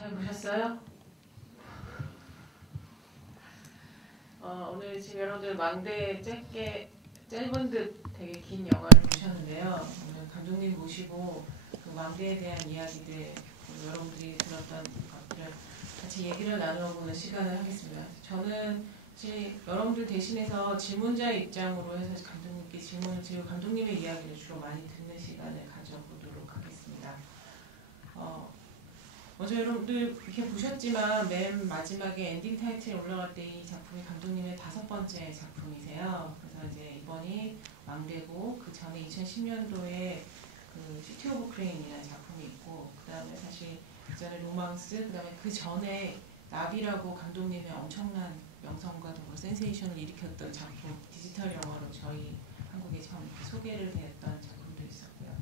잘 보셨어요? 오늘 지금 여러분들 망대 짧은 듯 되게 긴 영화를 보셨는데요. 오늘 감독님 모시고 그 망대에 대한 이야기들, 여러분들이 들었던 것들을 같이 얘기를 나눠보는 시간을 하겠습니다. 저는 여러분들 대신해서 질문자의 입장으로 해서 감독님께 질문을 드리고 감독님의 이야기를 주로 많이 듣는 시간을 가져보도록 하겠습니다. 먼저 여러분들 이렇게 보셨지만 맨 마지막에 엔딩 타이틀이 올라갈 때 이 작품이 감독님의 5번째 작품이세요. 그래서 이제 이번이 망대고 그 전에 2010년도에 그 시티 오브 크레인이라는 작품이 있고 그 다음에 사실 그 전에 로망스, 그 다음에 그 전에 나비라고 감독님의 엄청난 명성과 더불어 센세이션을 일으켰던 작품, 디지털 영화로 저희 한국에 처음 소개를 되었던 작품도 있었고요.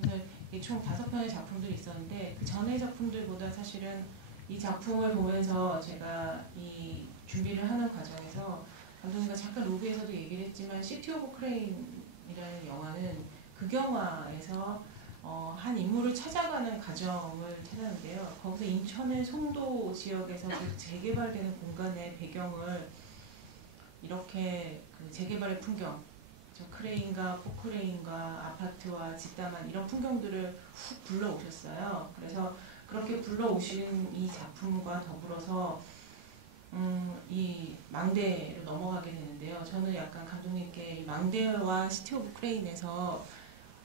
그래서 총 5편의 작품들이 있었는데 그 전의 작품들보다 사실은 이 작품을 보면서 제가 이 준비를 하는 과정에서 감독님과 잠깐 로비에서도 얘기를 했지만 시티 오브 크레인이라는 영화는 극영화에서 한 인물을 찾아가는 과정을 찾았는데요. 거기서 인천의 송도 지역에서 그 재개발되는 공간의 배경을 이렇게 그 재개발의 풍경, 크레인과 포크레인과 아파트와 집다만 이런 풍경들을 훅 불러오셨어요. 그래서 그렇게 불러오신 이 작품과 더불어서 이 망대로 넘어가게 되는데요. 저는 약간 감독님께 이 망대와 시티 오브 크레인에서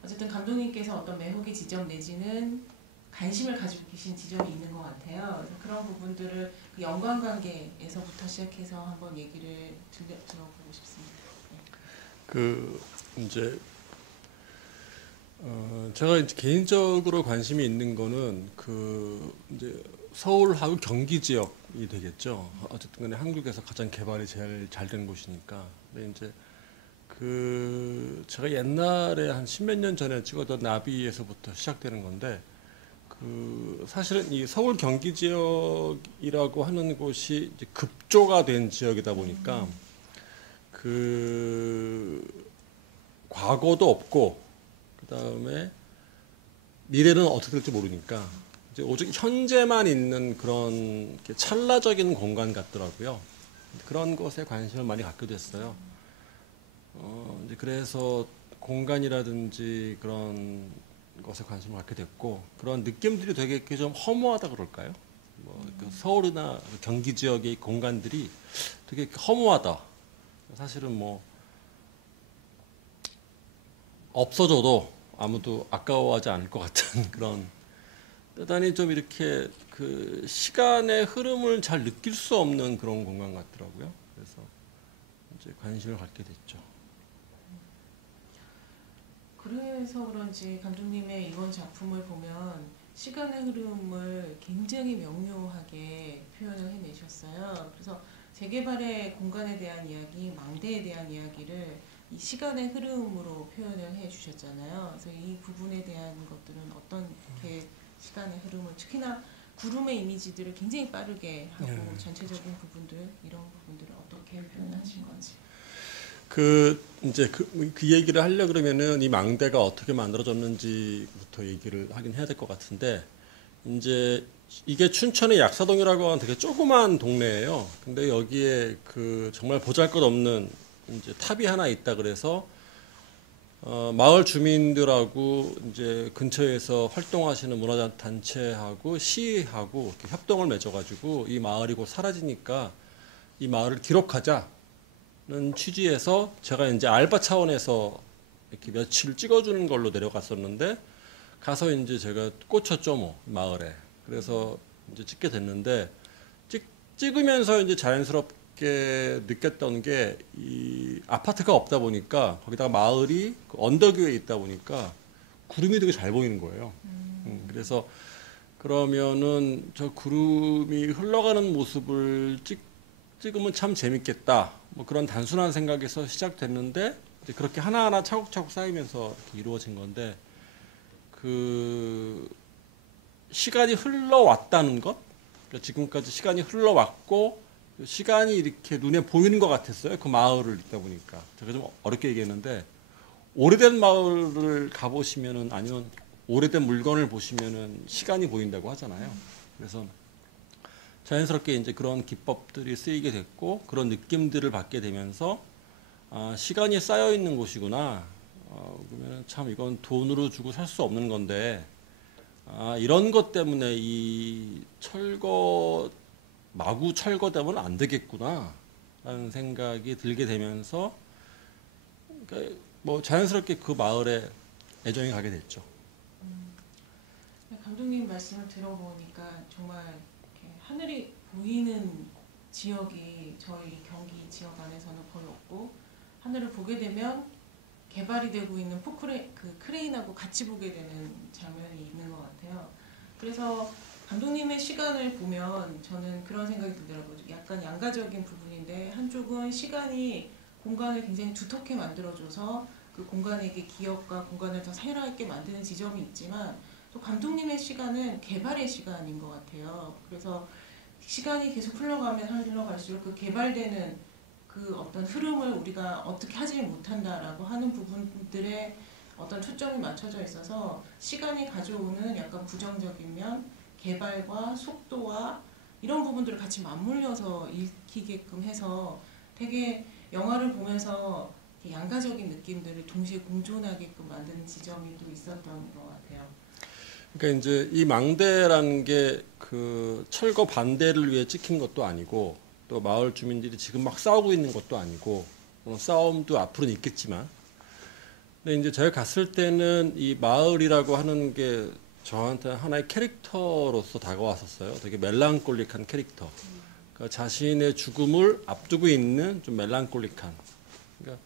어쨌든 감독님께서 어떤 매혹의 지점 내지는 관심을 가지고 계신 지점이 있는 것 같아요. 그래서 그런 부분들을 그 연관관계에서부터 시작해서 한번 얘기를 들어보고 싶습니다. 이제 제가 이제 개인적으로 관심이 있는 거는 이제 서울하고 경기 지역이 되겠죠. 어쨌든 간에 한국에서 가장 개발이 제일 잘 된 곳이니까. 근데 이제 제가 옛날에 한 10몇 년 전에 찍었던 나비에서부터 시작되는 건데 사실은 이 서울 경기 지역이라고 하는 곳이 이제 급조가 된 지역이다 보니까 과거도 없고 그다음에 미래는 어떻게 될지 모르니까 이제 오직 현재만 있는 그런 찰나적인 공간 같더라고요. 그런 것에 관심을 많이 갖게 됐어요. 이제 그래서 공간이라든지 그런 것에 관심을 갖게 됐고 그런 느낌들이 되게 좀 허무하다 그럴까요? 서울이나 경기 지역의 공간들이 되게 허무하다. 사실은 없어져도 아무도 아까워하지 않을 것 같은 그런 대단히 좀 이렇게 시간의 흐름을 잘 느낄 수 없는 그런 공간 같더라고요. 그래서 이제 관심을 갖게 됐죠. 그래서 그런지 감독님의 이번 작품을 보면 시간의 흐름을 굉장히 명료하게 표현을 해내셨어요. 그래서 재개발의 공간에 대한 이야기, 망대에 대한 이야기를 이 시간의 흐름으로 표현을 해주셨잖아요. 그래서 이 부분에 대한 것들은 어떻게 시간의 흐름을, 특히나 구름의 이미지들을 굉장히 빠르게 하고 전체적인 부분들, 이런 부분들을 어떻게 표현하신 건지. 이제 그 얘기를 하려 그러면은 이 망대가 어떻게 만들어졌는지부터 얘기를 하긴 해야 될 것 같은데, 이제 이게 춘천의 약사동이라고 하는 되게 조그만 동네예요. 근데 여기에 정말 보잘것없는 이제 탑이 하나 있다 그래서 마을 주민들하고 이제 근처에서 활동하시는 문화단체하고 시하고 이렇게 협동을 맺어가지고 이 마을이 곧 사라지니까 이 마을을 기록하자는 취지에서 제가 이제 알바 차원에서 이렇게 며칠 찍어주는 걸로 내려갔었는데 가서 이제 제가 꽂혔죠, 마을에. 그래서 이제 찍게 됐는데 찍으면서 이제 자연스럽게 느꼈던 게 이 아파트가 없다 보니까 거기다가 마을이 언덕 위에 있다 보니까 구름이 되게 잘 보이는 거예요. 그래서 그러면은 저 구름이 흘러가는 모습을 찍으면 참 재밌겠다. 그런 단순한 생각에서 시작됐는데 이제 그렇게 하나하나 차곡차곡 쌓이면서 이루어진 건데 시간이 흘러왔다는 것, 그러니까 지금까지 시간이 흘러왔고 시간이 이렇게 눈에 보이는 것 같았어요. 그 마을을 있다 보니까 제가 좀 어렵게 얘기했는데 오래된 마을을 가보시면은 아니면 오래된 물건을 보시면은 시간이 보인다고 하잖아요. 그래서 자연스럽게 이제 그런 기법들이 쓰이게 됐고 그런 느낌들을 받게 되면서 시간이 쌓여 있는 곳이구나. 그러면 참 이건 돈으로 주고 살 수 없는 건데 이런 것 때문에 이 마구 철거되면 안 되겠구나 라는 생각이 들게 되면서 그러니까 뭐 자연스럽게 그 마을에 애정이 가게 됐죠. 감독님 말씀을 들어보니까 정말 이렇게 하늘이 보이는 지역이 저희 경기 지역 안에서는 거의 없고 하늘을 보게 되면 개발이 되고 있는 그 크레인하고 같이 보게 되는 장면이 있는 것 같아요. 그래서 감독님의 시간을 보면 저는 그런 생각이 들더라고요. 약간 양가적인 부분인데 한쪽은 시간이 공간을 굉장히 두텁게 만들어줘서 그 공간에게 기억과 공간을 더 살아있게 만드는 지점이 있지만 또 감독님의 시간은 개발의 시간인 것 같아요. 그래서 시간이 계속 흘러갈수록 그 개발되는 그 어떤 흐름을 우리가 어떻게 하지 못한다라고 하는 부분들에 어떤 초점이 맞춰져 있어서 시간이 가져오는 약간 부정적인 면, 개발과 속도와 이런 부분들을 같이 맞물려서 읽히게끔 해서 되게 영화를 보면서 양가적인 느낌들을 동시에 공존하게끔 만드는 지점이 또 있었던 것 같아요. 그러니까 이제 이 망대라는 게 그 철거 반대를 위해 찍힌 것도 아니고 또 마을 주민들이 지금 막 싸우고 있는 것도 아니고 싸움도 앞으로는 있겠지만 근데 이제 제가 갔을 때는 이 마을이라고 하는 게 저한테 하나의 캐릭터로서 다가왔었어요. 되게 멜랑콜릭한 캐릭터. 그러니까 자신의 죽음을 앞두고 있는 좀 멜랑콜릭한 그러니까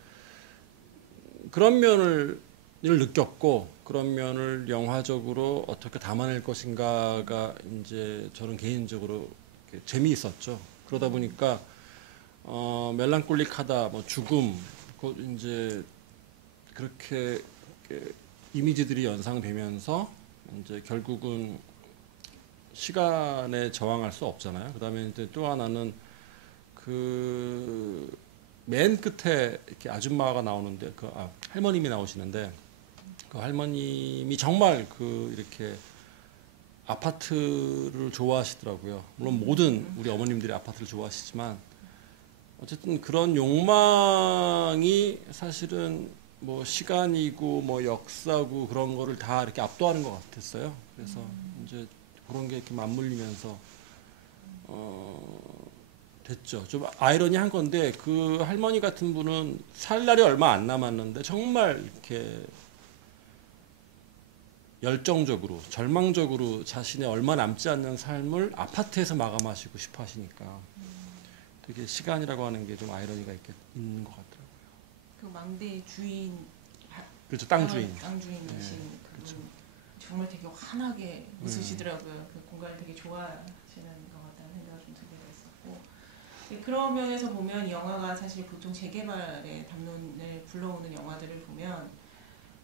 그런 면을 느꼈고 그런 면을 영화적으로 어떻게 담아낼 것인가가 이제 저는 개인적으로 재미있었죠. 그러다 보니까 멜랑콜릭하다, 뭐 죽음, 이제 그렇게 이미지들이 연상되면서 이제 결국은 시간에 저항할 수 없잖아요. 그다음에 이제 또 하나는 그 맨 끝에 이렇게 아줌마가 나오는데 할머님이 나오시는데 그 할머님이 정말 이렇게 아파트를 좋아하시더라고요. 물론 모든 우리 어머님들이 아파트를 좋아하시지만 어쨌든 그런 욕망이 사실은 뭐 시간이고 뭐 역사고 그런 거를 다 이렇게 압도하는 것 같았어요. 그래서 이제 그런 게 이렇게 맞물리면서 됐죠. 좀 아이러니한 건데 그 할머니 같은 분은 살 날이 얼마 안 남았는데 정말 이렇게 열정적으로 절망적으로 자신의 얼마 남지 않는 삶을 아파트에서 마감하시고 싶어 하시니까 되게 시간이라고 하는 게 좀 아이러니가 있는 것 같더라고요. 그 망대의 주인, 그렇죠. 땅 주인이신 그분 그렇죠. 정말 되게 환하게 웃으시더라고요. 그 공간을 되게 좋아하시는 것 같다는 생각을 좀 들게 됐었고 그런 면에서 보면 이 영화가 사실 보통 재개발의 담론을 불러오는 영화들을 보면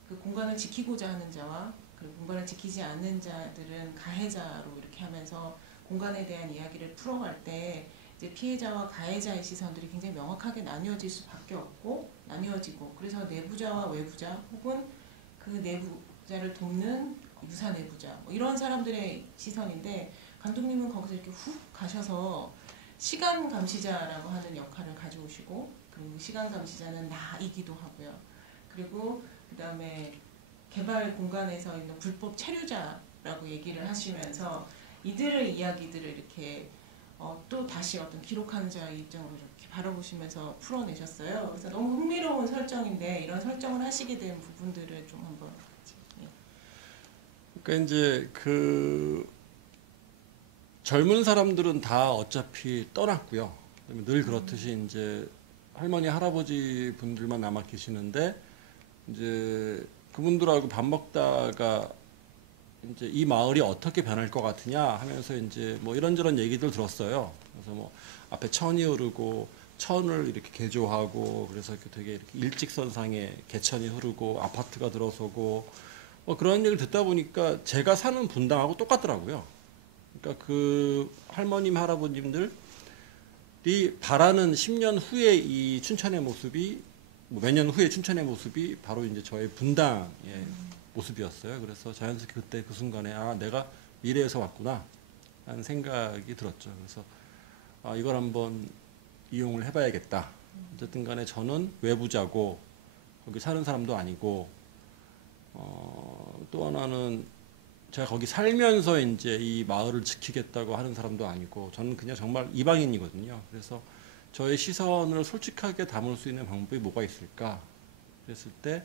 그 공간을 지키고자 하는 자와 그 공간을 지키지 않는 자들은 가해자로 이렇게 하면서 공간에 대한 이야기를 풀어갈 때 이제 피해자와 가해자의 시선들이 굉장히 명확하게 나뉘어질 수밖에 없고 나뉘어지고 그래서 내부자와 외부자 혹은 그 내부자를 돕는 유사 내부자 뭐 이런 사람들의 시선인데 감독님은 거기서 이렇게 훅 가셔서 시간 감시자라고 하는 역할을 가져오시고 그리고 시간 감시자는 나이기도 하고요. 그리고 그 다음에 개발 공간에서 있는 불법 체류자라고 얘기를 하시면서 이들의 이야기들을 이렇게 또 다시 어떤 기록하는 자의 입장으로 이렇게 바라보시면서 풀어내셨어요. 그래서 너무 흥미로운 설정인데 이런 설정을 하시게 된 부분들을 좀 한번 그러니까 이제 그 젊은 사람들은 다 어차피 떠났고요. 늘 그렇듯이 이제 할머니 할아버지 분들만 남아 계시는데 이제 그분들하고 밥 먹다가 이제 이 마을이 어떻게 변할 것 같으냐 하면서 이제 뭐 이런저런 얘기들 들었어요. 그래서 뭐 앞에 천이 흐르고 천을 이렇게 개조하고 그래서 이렇게 되게 이렇게 일직선상에 개천이 흐르고 아파트가 들어서고 뭐 그런 얘기를 듣다 보니까 제가 사는 분당하고 똑같더라고요. 그러니까 그 할머님 할아버님들이 바라는 10년 후에 이 춘천의 모습이 뭐 몇 년 후에 춘천의 모습이 바로 이제 저의 분당의 모습이었어요. 그래서 자연스럽게 그때 그 순간에 내가 미래에서 왔구나. 라는 생각이 들었죠. 그래서 이걸 한번 이용을 해봐야겠다. 어쨌든 간에 저는 외부자고 거기 사는 사람도 아니고 또 하나는 제가 거기 살면서 이제 이 마을을 지키겠다고 하는 사람도 아니고 저는 그냥 정말 이방인이거든요. 그래서 저의 시선을 솔직하게 담을 수 있는 방법이 뭐가 있을까? 그랬을 때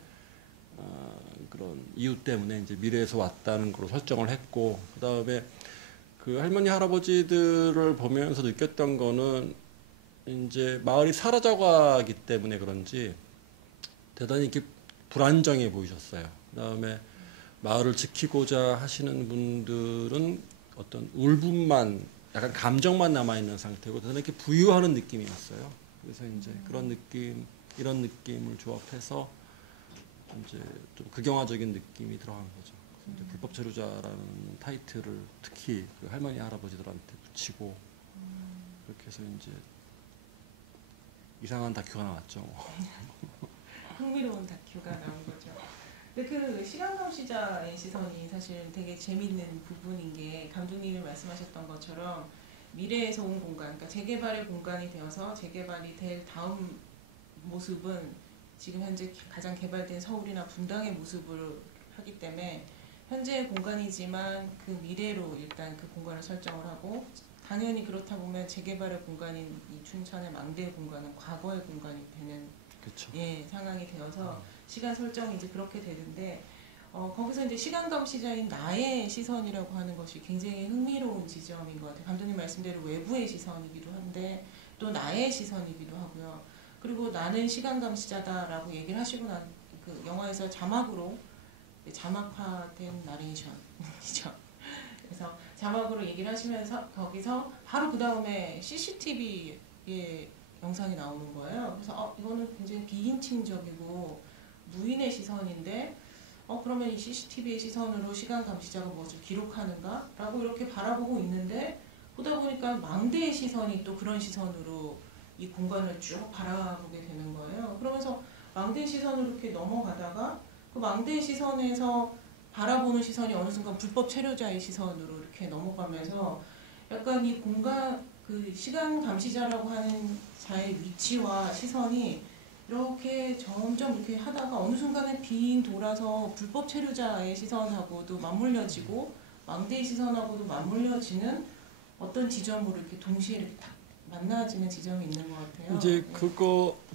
그런 이유 때문에 이제 미래에서 왔다는 걸로 설정을 했고, 그 다음에 그 할머니 할아버지들을 보면서 느꼈던 거는 이제 마을이 사라져가기 때문에 그런지 대단히 이렇게 불안정해 보이셨어요. 그 다음에 마을을 지키고자 하시는 분들은 어떤 울분만, 약간 감정만 남아있는 상태고 대단히 이렇게 부유하는 느낌이었어요. 그래서 이제 그런 느낌, 이런 느낌을 조합해서 이제 좀 극영화적인 느낌이 들어간 거죠. 그래서 이제 불법 체류자라는 타이틀을 특히 그 할머니 할아버지들한테 붙이고 그렇게 해서 이제 이상한 다큐가 나왔죠. 흥미로운 다큐가 나온 거죠. 근데 그 시간감시자의 시선이 사실 되게 재밌는 부분인 게 감독님이 말씀하셨던 것처럼 미래에서 온 공간, 그러니까 재개발의 공간이 되어서 재개발이 될 다음 모습은 지금 현재 가장 개발된 서울이나 분당의 모습을 하기 때문에 현재의 공간이지만 그 미래로 일단 그 공간을 설정을 하고, 당연히 그렇다 보면 재개발의 공간인 이 춘천의 망대의 공간은 과거의 공간이 되는 그렇죠. 상황이 되어서 시간 설정이 이제 그렇게 되는데 거기서 이제 시간 감시자인 나의 시선이라고 하는 것이 굉장히 흥미로운 지점인 것 같아요. 감독님 말씀대로 외부의 시선이기도 한데 또 나의 시선이기도 하고요. 그리고 나는 시간 감시자다라고 얘기를 하시고 난 그 영화에서 자막으로 자막화된 나레이션이죠. 그래서 자막으로 얘기를 하시면서 거기서 바로 그 다음에 CCTV의 영상이 나오는 거예요. 그래서 이거는 굉장히 비인칭적이고 무인의 시선인데 그러면 이 CCTV의 시선으로 시간 감시자가 무엇을 기록하는가? 라고 이렇게 바라보고 있는데 보다 보니까 망대의 시선이 또 그런 시선으로 이 공간을 쭉 바라보게 되는 거예요. 그러면서 망대의 시선으로 이렇게 넘어가다가 그 망대의 시선에서 바라보는 시선이 어느 순간 불법 체류자의 시선으로 이렇게 넘어가면서 약간 이 공간, 그 시간 감시자라고 하는 자의 위치와 시선이 이렇게 점점 이렇게 하다가 어느 순간에 빙 돌아서 불법 체류자의 시선하고도 맞물려지고 망대의 시선하고도 맞물려지는 어떤 지점으로 이렇게 동시에 이렇게 딱 만나지는 지점이 있는 것 같아요. 이제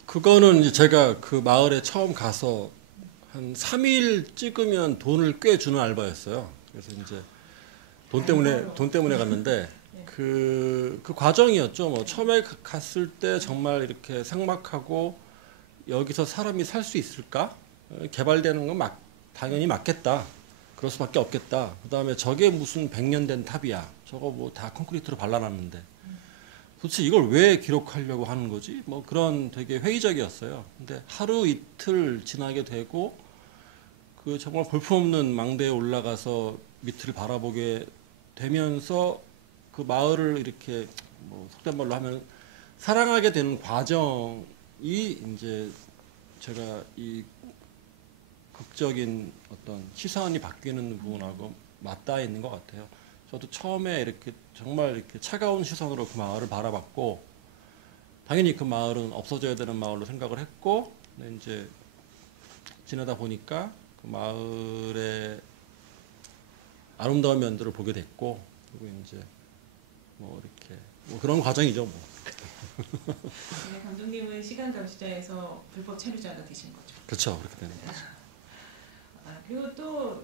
그거는 이제 제가 그 마을에 처음 가서 한 3일 찍으면 돈을 꽤 주는 알바였어요. 그래서 이제 돈 때문에 갔는데 네. 그 과정이었죠. 뭐 처음에 갔을 때 정말 이렇게 삭막하고 여기서 사람이 살 수 있을까? 개발되는 건 당연히 맞겠다. 그럴 수밖에 없겠다. 그다음에 저게 무슨 100년 된 탑이야. 저거 뭐 다 콘크리트로 발라놨는데 도대체 이걸 왜 기록하려고 하는 거지? 뭐 그런 되게 회의적이었어요. 근데 하루 이틀 지나게 되고 그 정말 볼품없는 망대에 올라가서 밑을 바라보게 되면서 그 마을을 이렇게 뭐 속된 말로 하면 사랑하게 되는 과정이 이제 제가 이 극적인 어떤 시선이 바뀌는 부분하고 맞닿아 있는 것 같아요. 저도 처음에 이렇게 정말 이렇게 차가운 시선으로 그 마을을 바라봤고, 당연히 그 마을은 없어져야 되는 마을로 생각을 했고, 근데 이제 지나다 보니까 그 마을의 아름다운 면들을 보게 됐고, 그리고 이제 뭐 이렇게 뭐 그런 과정이죠, 뭐. 네, 감독님은 시간 감시자에서 불법 체류자가 되신 거죠. 그렇죠, 그렇게 되는 거죠. 그리고 또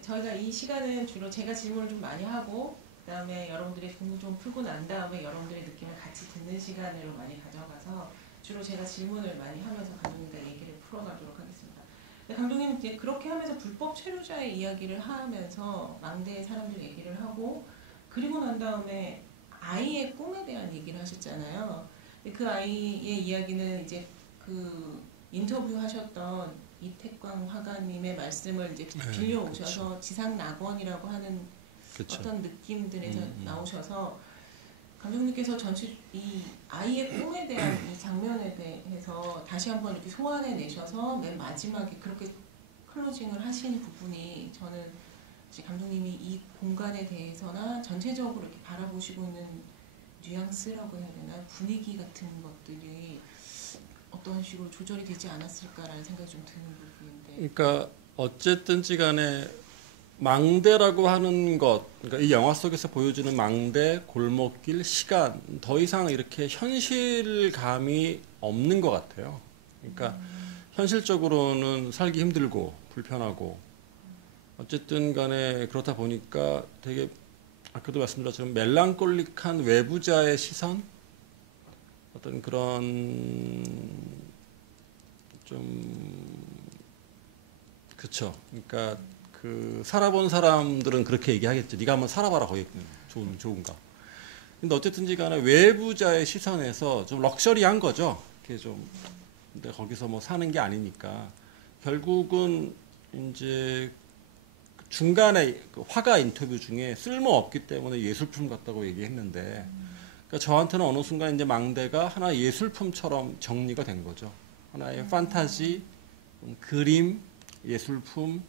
저희가 이 시간은 주로 제가 질문을 좀 많이 하고 그다음에 여러분들이 공부 좀 풀고 난 다음에 여러분들의 느낌을 같이 듣는 시간으로 많이 가져가서 주로 제가 질문을 많이 하면서 감독님과 얘기를 풀어가도록 하겠습니다. 근데 감독님 이제 그렇게 하면서 불법 체류자의 이야기를 하면서 망대의 사람들 얘기를 하고 그리고 난 다음에 아이의 꿈에 대한 얘기를 하셨잖아요. 근데 그 아이의 이야기는 이제 그 인터뷰하셨던 이태광 화가님의 말씀을 이제 빌려 오셔서 그렇죠. 지상낙원이라고 하는 그렇죠. 어떤 느낌들에서 나오셔서 감독님께서 전체 이 아이의 꿈에 대한 이 장면에 대해서 다시 한번 이렇게 소환해 내셔서 맨 마지막에 그렇게 클로징을 하신 부분이 저는 이제 감독님이 이 공간에 대해서나 전체적으로 이렇게 바라보시고 있는 뉘앙스라고 해야 되나 분위기 같은 것들이 어떤 식으로 조절이 되지 않았을까라는 생각이 좀 드는 부분인데. 그러니까 어쨌든지 간에 망대라고 하는 것, 그러니까 이 영화 속에서 보여주는 망대, 골목길, 시간, 더 이상 이렇게 현실감이 없는 것 같아요. 그러니까 현실적으로는 살기 힘들고 불편하고 어쨌든 간에 그렇다 보니까 되게 아까도 말씀드렸지만 멜랑콜릭한 외부자의 시선, 어떤 그런 좀 그렇죠. 그러니까 그 살아본 사람들은 그렇게 얘기하겠죠. 네가 한번 살아봐라 거기 좋은가. 근데 어쨌든지 간에 외부자의 시선에서 좀 럭셔리한 거죠. 이렇게 좀 근데 거기서 뭐 사는 게 아니니까 결국은 이제 중간에 그 화가 인터뷰 중에 쓸모없기 때문에 예술품 같다고 얘기했는데 그러니까 저한테는 어느 순간 이제 망대가 하나 예술품처럼 정리가 된 거죠. 하나의 판타지, 그림, 예술품,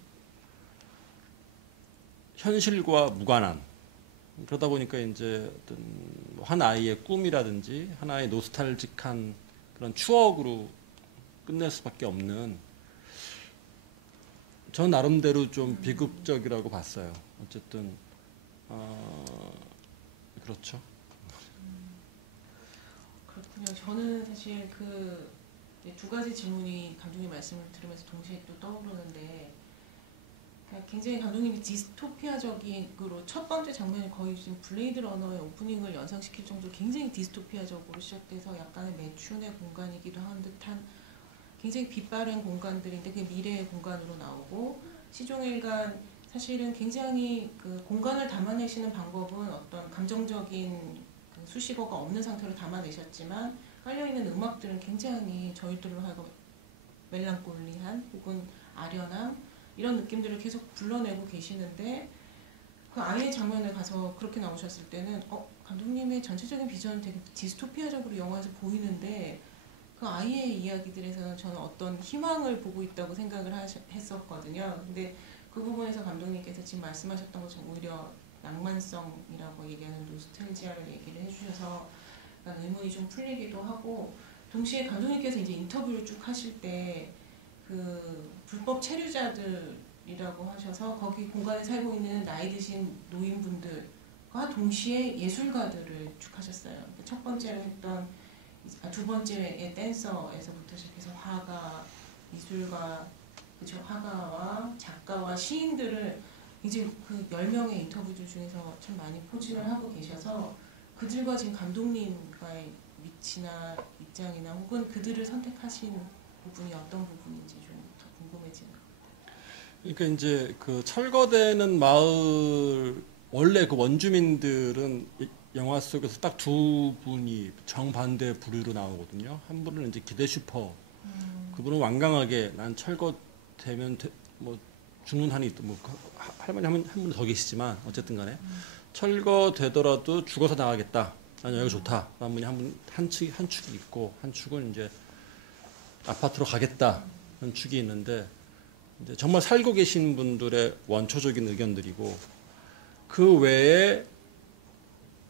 현실과 무관한 그러다 보니까 이제 어떤 한 아이의 꿈이라든지 하나의 노스탈직한 그런 추억으로 끝낼 수밖에 없는 전 나름대로 좀 비극적이라고 봤어요. 어쨌든 그렇죠. 그렇군요. 저는 사실 그 두 가지 질문이 감독님 말씀을 들으면서 동시에 또 떠오르는데 그러니까 굉장히 감독님이 디스토피아적으로 첫 번째 장면이 거의 지금 블레이드 러너의 오프닝을 연상시킬 정도로 굉장히 디스토피아적으로 시작돼서 약간의 매춘의 공간이기도 한 듯한 굉장히 빛바랜 공간들인데 그게 미래의 공간으로 나오고 시종일관 사실은 굉장히 그 공간을 담아내시는 방법은 어떤 감정적인 그 수식어가 없는 상태로 담아내셨지만 깔려있는 음악들은 굉장히 저희들로 하여금 멜랑콜리한 혹은 아련함 이런 느낌들을 계속 불러내고 계시는데 그 아이의 장면에 가서 그렇게 나오셨을 때는 감독님의 전체적인 비전은 되게 디스토피아적으로 영화에서 보이는데 그 아이의 이야기들에서는 저는 어떤 희망을 보고 있다고 생각을 했었거든요. 근데 그 부분에서 감독님께서 지금 말씀하셨던 것처럼 오히려 낭만성이라고 얘기하는 노스텔지아를 얘기를 해주셔서 의문이 좀 풀리기도 하고 동시에 감독님께서 이제 인터뷰를 쭉 하실 때 그 불법 체류자들이라고 하셔서 거기 공간에 살고 있는 나이 드신 노인분들과 동시에 예술가들을 쭉 하셨어요. 첫 번째로 했던 두 번째의 댄서에서부터 시작해서 화가, 미술가, 그쵸, 화가와 작가와 시인들을 이제 그 10명의 인터뷰들 중에서 참 많이 포진을 하고 계셔서 그들과 지금 감독님과의 위치나 입장이나 혹은 그들을 선택하신 부분이 어떤 부분인지 좀 더 궁금해지는 것 같아요. 그러니까 이제 그 철거되는 마을 원래 그 원주민들은 영화 속에서 딱 두 분이 정반대 부류로 나오거든요. 한 분은 이제 기대 슈퍼. 그분은 완강하게 난 철거되면 뭐 죽는 한이 있고 뭐 할머니 한 분 더 계시지만 어쨌든 간에 철거되더라도 죽어서 나가겠다. 난 여기가 좋다. 한 분이 한 축이 있고 한 축은 이제 아파트로 가겠다. 한 축이 있는데 이제 정말 살고 계신 분들의 원초적인 의견들이고 그 외에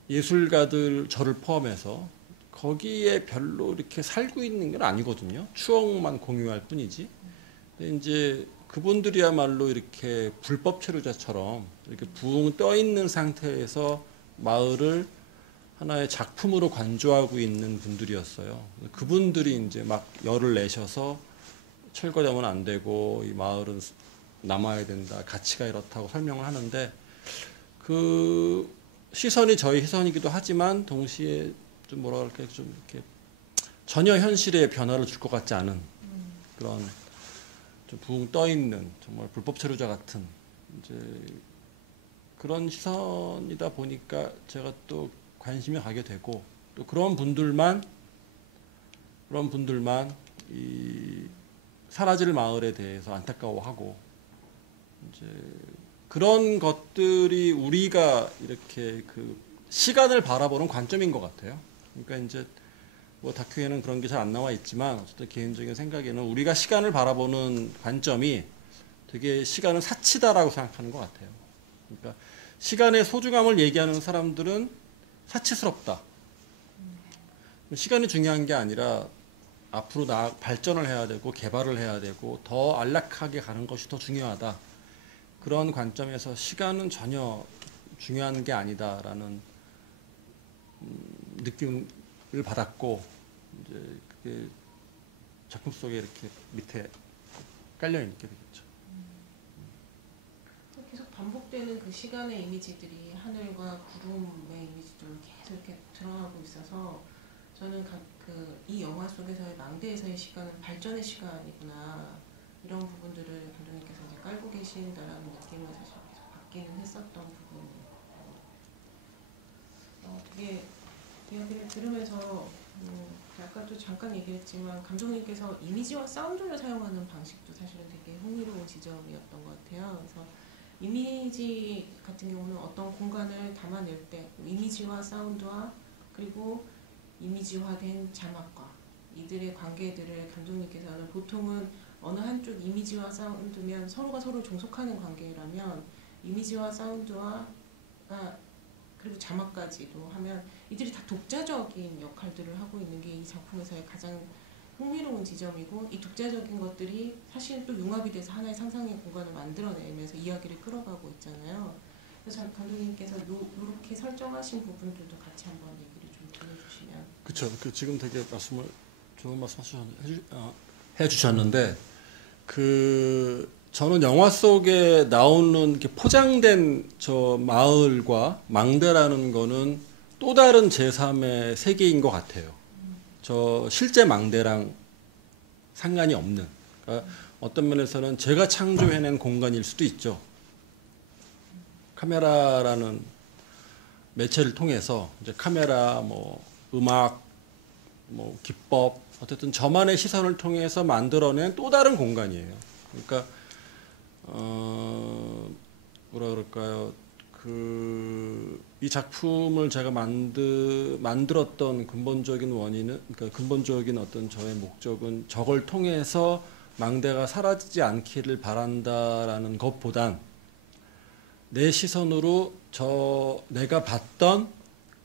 예술가들 저를 포함해서 거기에 별로 이렇게 살고 있는 건 아니거든요. 추억만 공유할 뿐이지. 근데 이제 그분들이야말로 이렇게 불법 체류자처럼 이렇게 붕 떠 있는 상태에서 마을을 하나의 작품으로 관조하고 있는 분들이었어요. 그분들이 이제 막 열을 내셔서 철거되면 안 되고 이 마을은 남아야 된다. 가치가 이렇다고 설명을 하는데 그 시선이 저희 시선이기도 하지만 동시에 좀 뭐라 그럴까 좀 이렇게 전혀 현실에 변화를 줄 것 같지 않은 그런 좀 붕 떠 있는 정말 불법 체류자 같은 이제 그런 시선이다 보니까 제가 또 관심이 가게 되고 또 그런 분들만 이 사라질 마을에 대해서 안타까워하고 이제 그런 것들이 우리가 이렇게 그 시간을 바라보는 관점인 것 같아요. 그러니까 이제 뭐 다큐에는 그런 게 잘 안 나와 있지만 어쨌든 개인적인 생각에는 우리가 시간을 바라보는 관점이 되게 시간은 사치다라고 생각하는 것 같아요. 그러니까 시간의 소중함을 얘기하는 사람들은 사치스럽다. 시간이 중요한 게 아니라 앞으로 발전을 해야 되고 개발을 해야 되고 더 안락하게 가는 것이 더 중요하다. 그런 관점에서 시간은 전혀 중요한 게 아니다라는 느낌을 받았고 이제 그게 작품 속에 이렇게 밑에 깔려 있게 되겠죠. 계속 반복되는 그 시간의 이미지들이 하늘과 구름의 이미지들로 계속 이렇게 드러나고 있어서 저는 이 영화 속에서의 망대에서의 시간은 발전의 시간이구나 이런 부분들을 감독님께서 이제 깔고 계신다라는 느낌을 사실 계속 받기는 했었던 부분이에요. 되게 이야기를 들으면서 아까도 잠깐 얘기했지만 감독님께서 이미지와 사운드를 사용하는 방식도 사실은 되게 흥미로운 지점이었던 것 같아요. 그래서 이미지 같은 경우는 어떤 공간을 담아낼 때 이미지와 사운드와 그리고 이미지화된 자막과 이들의 관계들을 감독님께서는 보통은 어느 한쪽 이미지와 사운드면 서로가 서로 종속하는 관계라면 이미지와 사운드와 그리고 자막까지도 하면 이들이 다 독자적인 역할들을 하고 있는 게 이 작품에서의 가장 흥미로운 지점이고 이 독자적인 것들이 사실 또 융합이 돼서 하나의 상상의 공간을 만들어내면서 이야기를 끌어가고 있잖아요. 그래서 감독님께서 이렇게 설정하신 부분들도 같이 한번 얘기를 좀 들려주시면. 그렇죠. 지금 되게 좋은 말씀 해주셨는데 저는 영화 속에 나오는 이렇게 포장된 저 마을과 망대라는 거는 또 다른 제3의 세계인 것 같아요. 저 실제 망대랑 상관이 없는. 그러니까 어떤 면에서는 제가 창조해낸 공간일 수도 있죠. 카메라라는 매체를 통해서 이제 카메라, 음악, 기법, 어쨌든 저만의 시선을 통해서 만들어낸 또 다른 공간이에요. 그러니까 뭐라 그럴까요? 이 작품을 제가 만들었던 근본적인 원인은, 그러니까 근본적인 어떤 저의 목적은 저걸 통해서 망대가 사라지지 않기를 바란다라는 것보단 내 시선으로 내가 봤던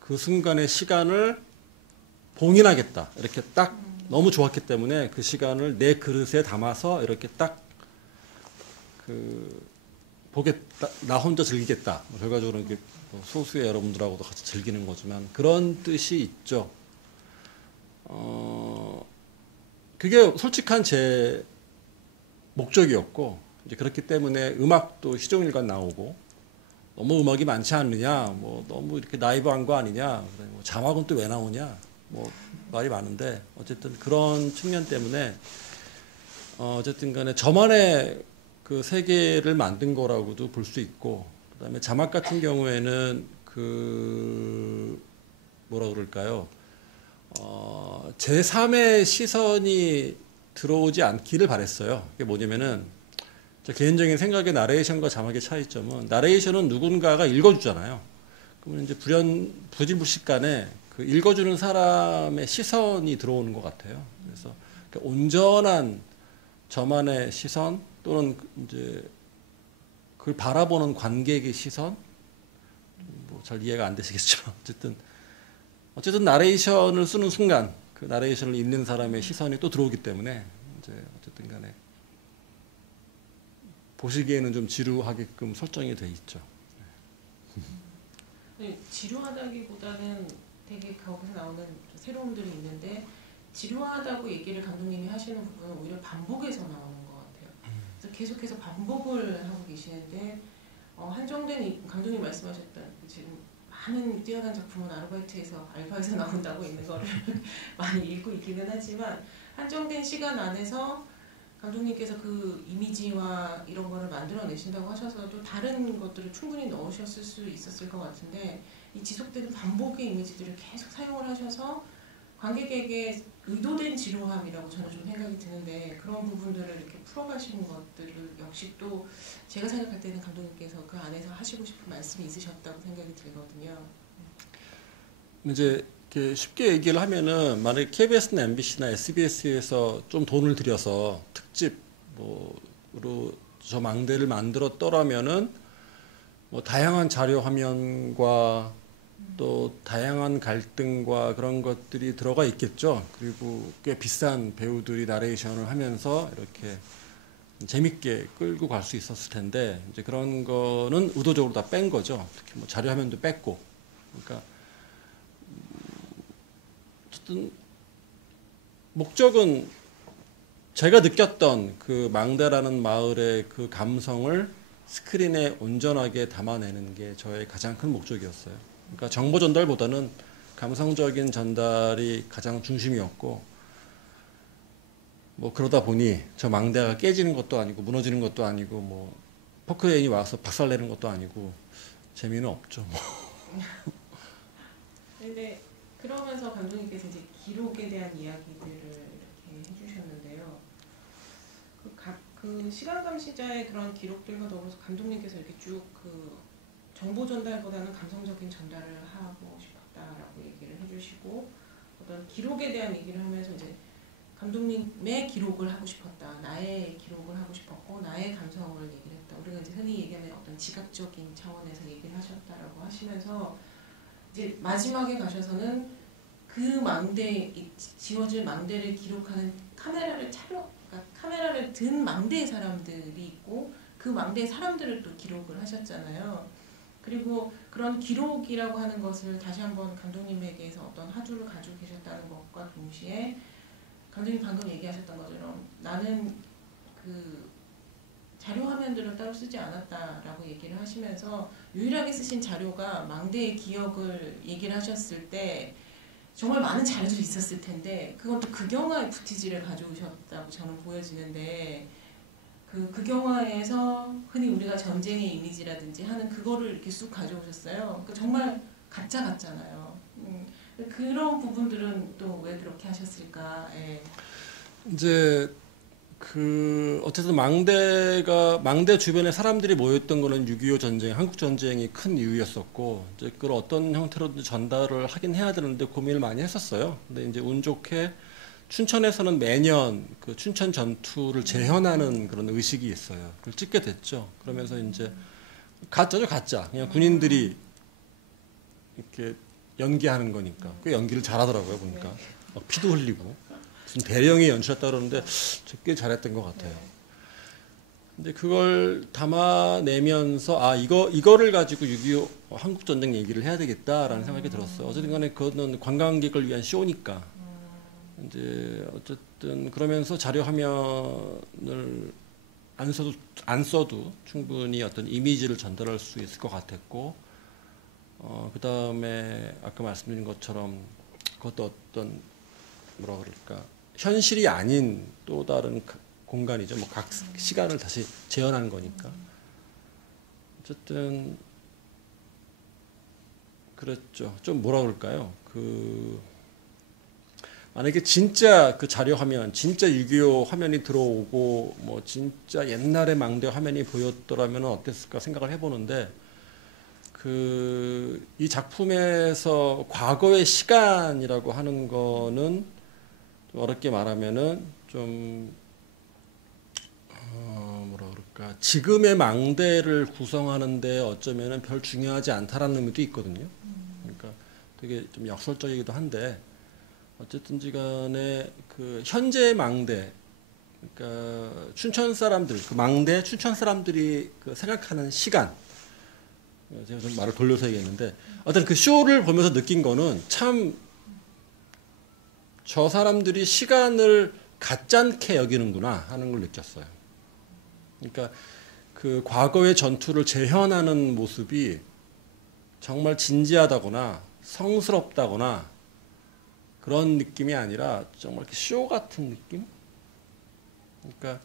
그 순간의 시간을 봉인하겠다. 이렇게 딱 너무 좋았기 때문에 그 시간을 내 그릇에 담아서 이렇게 딱 보겠다, 나 혼자 즐기겠다. 결과적으로 이렇게 소수의 여러분들하고도 같이 즐기는 거지만 그런 뜻이 있죠. 그게 솔직한 제 목적이었고 이제 그렇기 때문에 음악도 희종일관 나오고 너무 음악이 많지 않느냐, 너무 이렇게 나이브한 거 아니냐, 자막은 또 왜 나오냐, 말이 많은데 어쨌든 그런 측면 때문에 어쨌든 간에 저만의 그 세계를 만든 거라고도 볼 수 있고, 그다음에 자막 같은 경우에는 뭐라 그럴까요? 제3의 시선이 들어오지 않기를 바랬어요. 그게 뭐냐면은 제 개인적인 생각의 나레이션과 자막의 차이점은 나레이션은 누군가가 읽어주잖아요. 그러면 이제 부지불식간에 그 읽어주는 사람의 시선이 들어오는 것 같아요. 그래서 온전한 저만의 시선 또는 이제 그걸 바라보는 관객의 시선, 잘 이해가 안 되시겠지만 어쨌든 나레이션을 쓰는 순간 그 나레이션을 읽는 사람의 시선이 또 들어오기 때문에 이제 어쨌든 간에 보시기에는 좀 지루하게끔 설정이 돼 있죠. 지루하다기보다는 되게 거기서 나오는 새로움들이 있는데 지루하다고 얘기를 감독님이 하시는 부분은 오히려 반복해서 나오는 것 같아요. 그래서 계속해서 반복을 하고 계시는데 한정된 감독님 말씀하셨던 지금 많은 뛰어난 작품은 알바에서 나온다고 있는 거를 많이 읽고 있기는 하지만 한정된 시간 안에서 감독님께서 그 이미지와 이런 거를 만들어내신다고 하셔서 또 다른 것들을 충분히 넣으셨을 수 있었을 것 같은데 이 지속되는 반복의 이미지들을 계속 사용을 하셔서 관객에게 의도된 지루함이라고 저는 좀 생각이 드는데 그런 부분들을 이렇게 풀어가시는 것들을 역시 또 제가 생각할 때는 감독님께서 그 안에서 하시고 싶은 말씀이 있으셨다고 생각이 들거든요. 이제 이렇게 쉽게 얘기를 하면은 만약에 KBS나 MBC나 SBS에서 좀 돈을 들여서 특집으로 저 망대를 만들었더라면은 뭐 다양한 자료 화면과 또 다양한 갈등과 그런 것들이 들어가 있겠죠. 그리고 꽤 비싼 배우들이 나레이션을 하면서 이렇게 재밌게 끌고 갈 수 있었을 텐데 이제 그런 거는 의도적으로 다 뺀 거죠. 특히 뭐 자료 화면도 뺐고. 그러니까 어쨌든 목적은 제가 느꼈던 그 망대라는 마을의 그 감성을 스크린에 온전하게 담아내는 게 저의 가장 큰 목적이었어요. 그러니까 정보 전달보다는 감성적인 전달이 가장 중심이었고, 뭐 그러다 보니 저 망대가 깨지는 것도 아니고 무너지는 것도 아니고 뭐 포크레인이 와서 박살내는 것도 아니고 재미는 없죠. 뭐. 근데 그러면서 감독님께서 이제 기록에 대한 이야기들을 이렇게 해주셨는데요. 그 시간 감시자의 그런 기록들과 더불어서 감독님께서 이렇게 쭉 그 정보 전달보다는 감성적인 전달을 하고 싶었다라고 얘기를 해주시고 어떤 기록에 대한 얘기를 하면서 이제 감독님의 기록을 하고 싶었다, 나의 기록을 하고 싶었고 나의 감성을 얘기를 했다. 우리가 이제 흔히 얘기하는 어떤 지각적인 차원에서 얘기를 하셨다라고 하시면서 이제 마지막에 가셔서는 그 망대, 지워질 망대를 기록하는 카메라를 그러니까 카메라를 든 망대의 사람들이 있고 그 망대의 사람들을 또 기록을 하셨잖아요. 그리고 그런 기록이라고 하는 것을 다시 한번 감독님에게서 어떤 화두를 가지고 계셨다는 것과 동시에 감독님 방금 얘기하셨던 것처럼 나는 그 자료 화면들을 따로 쓰지 않았다라고 얘기를 하시면서 유일하게 쓰신 자료가 망대의 기억을 얘기를 하셨을 때 정말 많은 자료들이 있었을 텐데 그건 또 극영화의 부티지를 가져오셨다고 저는 보여지는데 그 극영화에서 흔히 우리가 전쟁의 이미지라든지 하는 그거를 이렇게 쑥 가져오셨어요. 그러니까 정말 가짜 같잖아요. 그런 부분들은 또 왜 그렇게 하셨을까? 예. 이제 그 어쨌든 망대 주변에 사람들이 모였던 거는 6.25 전쟁, 한국 전쟁이 큰 이유였었고 이제 그걸 어떤 형태로든 전달을 하긴 해야 되는데 고민을 많이 했었어요. 근데 이제 운 좋게 춘천에서는 매년 그 춘천 전투를 재현하는 그런 의식이 있어요. 그걸 찍게 됐죠. 그러면서 이제 가짜죠, 가짜. 그냥 군인들이 이렇게 연기하는 거니까. 꽤 연기를 잘하더라고요, 보니까. 막 피도 흘리고. 무슨 대령이 연출했다 그러는데 꽤 잘했던 것 같아요. 근데 그걸 담아내면서 이거를 가지고 6.25 한국 전쟁 얘기를 해야 되겠다라는 생각이 들었어요. 어쨌든 간에 그거는 관광객을 위한 쇼니까. 이제 어쨌든 그러면서 자료 화면을 안 써도 충분히 어떤 이미지를 전달할 수 있을 것 같았고, 그 다음에 아까 말씀드린 것처럼 그것도 어떤 뭐라 그럴까 현실이 아닌 또 다른 공간이죠. 뭐 각 시간을 다시 재현하는 거니까. 어쨌든 그랬죠. 좀 뭐라 그럴까요? 만약에 진짜 그 자료 화면, 진짜 6.25 화면이 들어오고 뭐 진짜 옛날의 망대 화면이 보였더라면 어땠을까 생각을 해보는데 이 작품에서 과거의 시간이라고 하는 거는 좀 어렵게 말하면은 좀 뭐라 그럴까 지금의 망대를 구성하는데 어쩌면은 별 중요하지 않다라는 의미도 있거든요. 그러니까 되게 좀 역설적이기도 한데 어쨌든지 간에 그 현재의 망대, 그러니까 춘천 사람들, 그 망대 춘천 사람들이 그 생각하는 시간, 제가 좀 말을 돌려서 얘기했는데 어떤 그 쇼를 보면서 느낀 거는 참 저 사람들이 시간을 가짜게 여기는구나 하는 걸 느꼈어요. 그러니까 그 과거의 전투를 재현하는 모습이 정말 진지하다거나 성스럽다거나 그런 느낌이 아니라 정말 이렇게 쇼 같은 느낌? 그러니까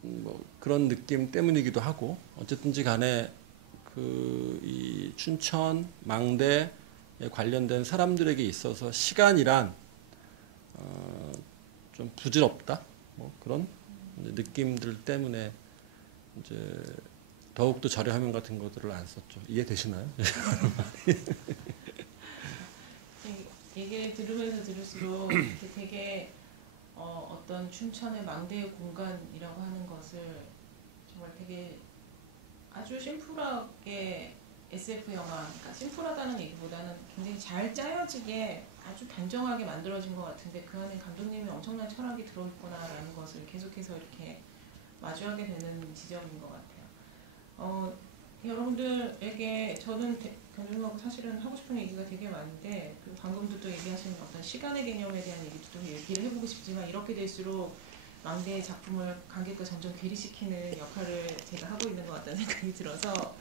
뭐 그런 느낌 때문이기도 하고 어쨌든지 간에 이 춘천 망대에 관련된 사람들에게 있어서 시간이란 좀 부질없다 뭐 그런 느낌들 때문에 이제 더욱더 자료 화면 같은 것들을 안 썼죠. 이해되시나요? 얘기를 들으면서 들을수록 이렇게 되게 어떤 춘천의 망대의 공간이라고 하는 것을 정말 되게 아주 심플하게 SF 영화, 그러니까 심플하다는 얘기보다는 굉장히 잘 짜여지게 아주 단정하게 만들어진 것 같은데 그 안에 감독님이 엄청난 철학이 들어있구나라는 것을 계속해서 이렇게 마주하게 되는 지점인 것 같아요. 여러분들에게 저는 감독님하고 사실은 하고 싶은 얘기가 되게 많은데 그리고 방금도 또 얘기하신 어떤 시간의 개념에 대한 얘기도 좀 얘기를 해보고 싶지만 이렇게 될수록 망대의 작품을 관객과 점점 괴리시키는 역할을 제가 하고 있는 것 같다는 생각이 들어서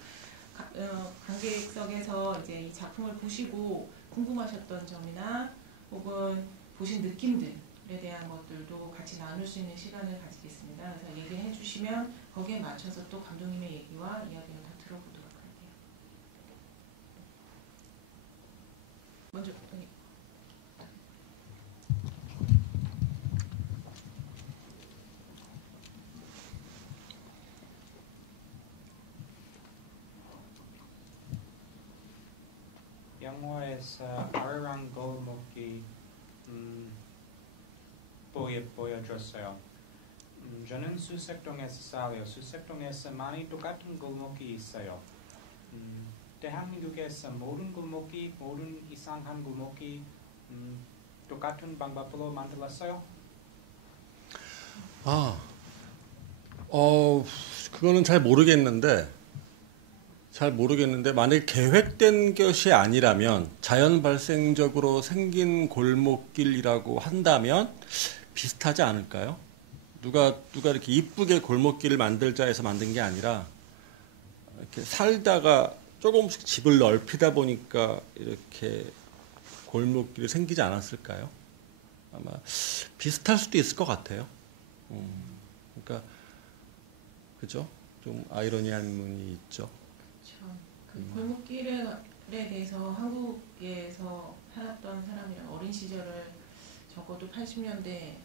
관객석에서 이제 이 작품을 보시고 궁금하셨던 점이나 혹은 보신 느낌들에 대한 것들도 같이 나눌 수 있는 시간을 가지겠습니다. 그래서 얘기를 해주시면 거기에 맞춰서 또 감독님의 얘기와 이야기를 다 들어보도록 할게요. 먼저 영화에서 아르랑 골목이 보여줬어요. 저는 수색동에서 살아요. 수색동에서 많이 똑같은 골목이 있어요. 대한민국에서 모든 골목이, 모든 이상한 골목이 똑같은 방법으로 만들었어요. 그거는 잘 모르겠는데 만약 계획된 것이 아니라면 자연 발생적으로 생긴 골목길이라고 한다면 비슷하지 않을까요? 누가 이렇게 이쁘게 골목길을 만들자 해서 만든 게 아니라 이렇게 살다가 조금씩 집을 넓히다 보니까 이렇게 골목길이 생기지 않았을까요? 아마 비슷할 수도 있을 것 같아요. 그러니까 그죠? 좀 아이러니한 면이 있죠. 그렇죠. 그 골목길에 대해서 한국에서 살았던 사람이랑 어린 시절을 적어도 80년대,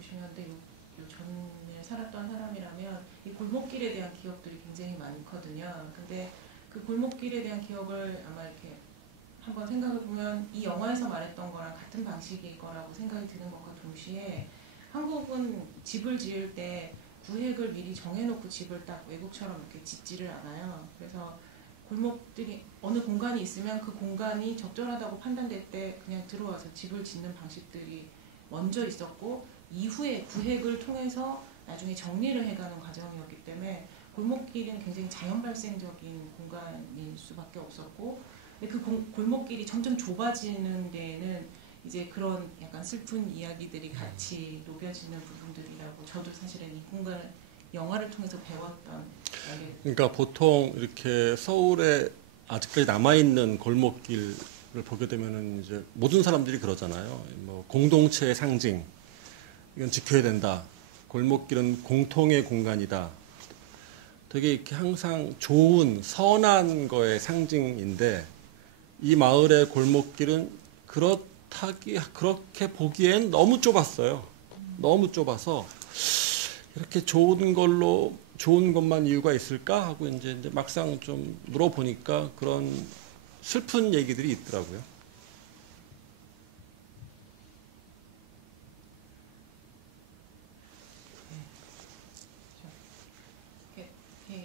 90년대 요 전에 살았던 사람이라면 이 골목길에 대한 기억들이 굉장히 많거든요. 근데 그 골목길에 대한 기억을 아마 이렇게 한번 생각해 보면 이 영화에서 말했던 거랑 같은 방식일 거라고 생각이 드는 것과 동시에 한국은 집을 지을 때 구획을 미리 정해놓고 집을 딱 외국처럼 이렇게 짓지를 않아요. 그래서 골목들이 어느 공간이 있으면 그 공간이 적절하다고 판단될 때 그냥 들어와서 집을 짓는 방식들이 먼저 있었고 이후에 구획을 통해서 나중에 정리를 해가는 과정이었기 때문에 골목길은 굉장히 자연 발생적인 공간일 수밖에 없었고 근데 그 골목길이 점점 좁아지는 데에는 이제 그런 약간 슬픈 이야기들이 같이 녹여지는 부분들이라고 저도 사실은 이 공간을 영화를 통해서 배웠던 이야기. 그러니까 보통 이렇게 서울에 아직까지 남아있는 골목길을 보게 되면은 이제 모든 사람들이 그러잖아요. 뭐 공동체의 상징, 이건 지켜야 된다. 골목길은 공통의 공간이다. 되게 이렇게 항상 좋은 선한 거의 상징인데 이 마을의 골목길은 그렇게 보기엔 너무 좁았어요. 너무 좁아서 이렇게 좋은 것만 이유가 있을까 하고 이제 막상 좀 물어보니까 그런 슬픈 얘기들이 있더라고요.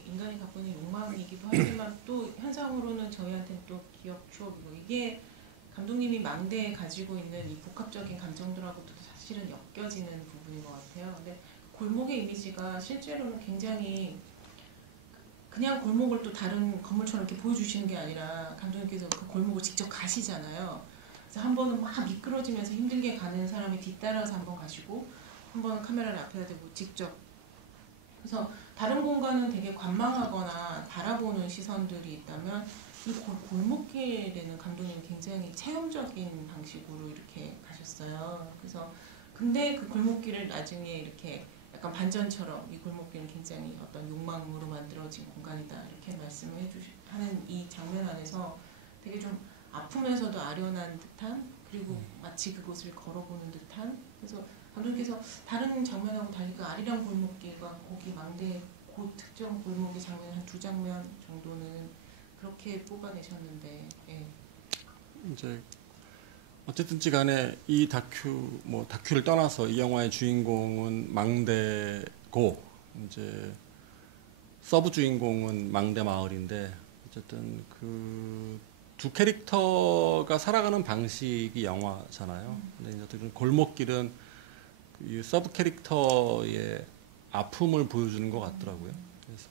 인간이 갖고 있는 욕망이기도 하지만 또 현상으로는 저희한테는 또 기억, 추억이고 이게 감독님이 망대에 가지고 있는 이 복합적인 감정들하고도 사실은 엮여지는 부분인 것 같아요. 근데 골목의 이미지가 실제로는 굉장히 그냥 골목을 또 다른 건물처럼 이렇게 보여주시는 게 아니라 감독님께서 그 골목을 직접 가시잖아요. 그래서 한 번은 막 미끄러지면서 힘들게 가는 사람이 뒤따라서 한 번 가시고 한 번은 카메라를 앞에다 대고 직접 그래서 다른 공간은 되게 관망하거나 바라보는 시선들이 있다면 이 골목길에는 감독님이 굉장히 체험적인 방식으로 이렇게 가셨어요. 그래서 근데 그 골목길을 나중에 이렇게 약간 반전처럼 이 골목길은 굉장히 어떤 욕망으로 만들어진 공간이다 이렇게 말씀을 하는 이 장면 안에서 되게 좀 아프면서도 아련한 듯한 그리고 마치 그곳을 걸어보는 듯한 그래서 감독님께서 다른 장면하고 달리 그 아리랑 골목길과 거기 망대 그 특정 골목의 장면 한 2장면 정도는 그렇게 뽑아내셨는데 예. 이제 어쨌든지 간에 이 다큐를 떠나서 이 영화의 주인공은 망대고 이제 서브 주인공은 망대 마을인데 어쨌든 그 두 캐릭터가 살아가는 방식이 영화잖아요. 근데 이제 어쨌든 골목길은 이 서브 캐릭터의 아픔을 보여주는 것 같더라고요. 그래서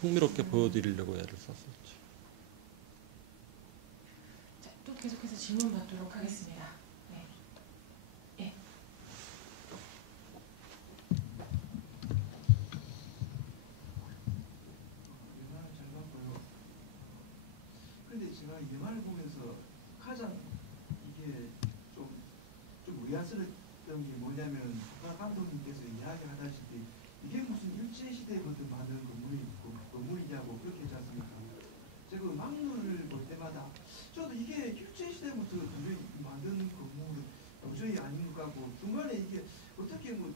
흥미롭게 보여드리려고 애를 썼었죠. 자, 또 계속해서 질문 받도록 하겠습니다. 네. 예. 영화를 잘 봤고요. 근데 제가 영화를 보면서 가장 이게 좀 의아스러웠던 게 뭐냐면 아까 감독님께서 이야기하다시피 이게 무슨 일제시대부터 만든 건물이냐고 그렇게 했지 않습니까? 제가 막물을 볼 때마다 저도 이게 일제시대부터 만든 건물은 도저히 아닌 것 같고 중간에 이게 어떻게 뭐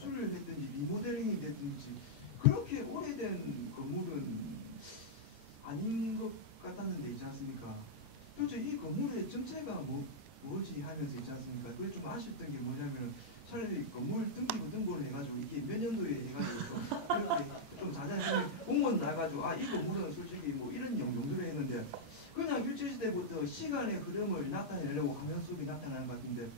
수리를 했든지 리모델링이 됐든지 그렇게 오래된 건물은 아닌 것 같다는 데 있지 않습니까? 도대체 이 건물의 정체가 뭐지 하면서 있지 않습니까? 그게 좀 아쉽던 게 뭐냐면 차라리 건물 등본을 해가지고 이게 몇 년도에 해가지고 그렇게 좀 자세하게 공무원 나가지고 이 건물은 솔직히 뭐 이런 용도로 했는데 그냥 일제시대부터 시간의 흐름을 나타내려고 화면 속에 나타나는 것 같은데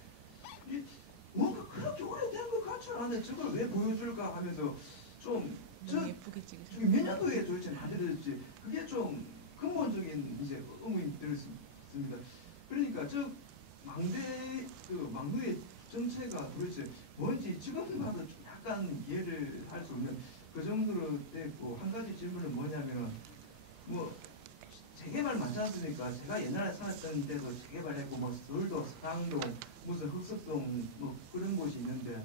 뭔가 그렇게 오래된 것 같지 않은데 저걸 왜 보여줄까 하면서 좀 예쁘게 찍으셨 저게 몇 년도에 도대체 만들어졌지 그게 좀 근본적인 이제 의문이 들었습니다. 그러니까 저 망루의 정체가 도대체 뭔지 지금 봐도 좀 약간 이해를 할 수 없는 그 정도로 됐고 한 가지 질문은 뭐냐면 뭐 재개발 많지 않습니까? 제가 옛날에 살았던 데도 재개발했고 뭐 서울도 서당동 무슨 흑석동 뭐 그런 곳이 있는데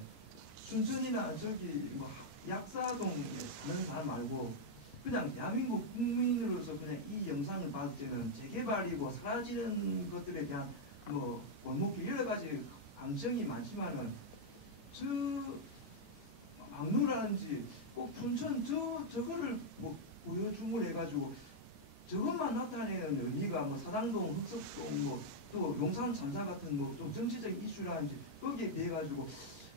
춘천이나 저기 뭐 약사동에 사는 사람 말고 그냥 대한민국 국민으로서 그냥 이 영상을 봤을 때는 재개발이고 사라지는 것들에 대한 뭐 골목길 여러 가지 감정이 많지만은 저 막루라든지 꼭 춘천 저거를 뭐 보여줌을 해가지고 저것만 나타내는 의미가 뭐 사당동, 흑석동 뭐 또 용산 참사 같은 뭐 좀 정치적인 이슈라든지 거기에 대해 가지고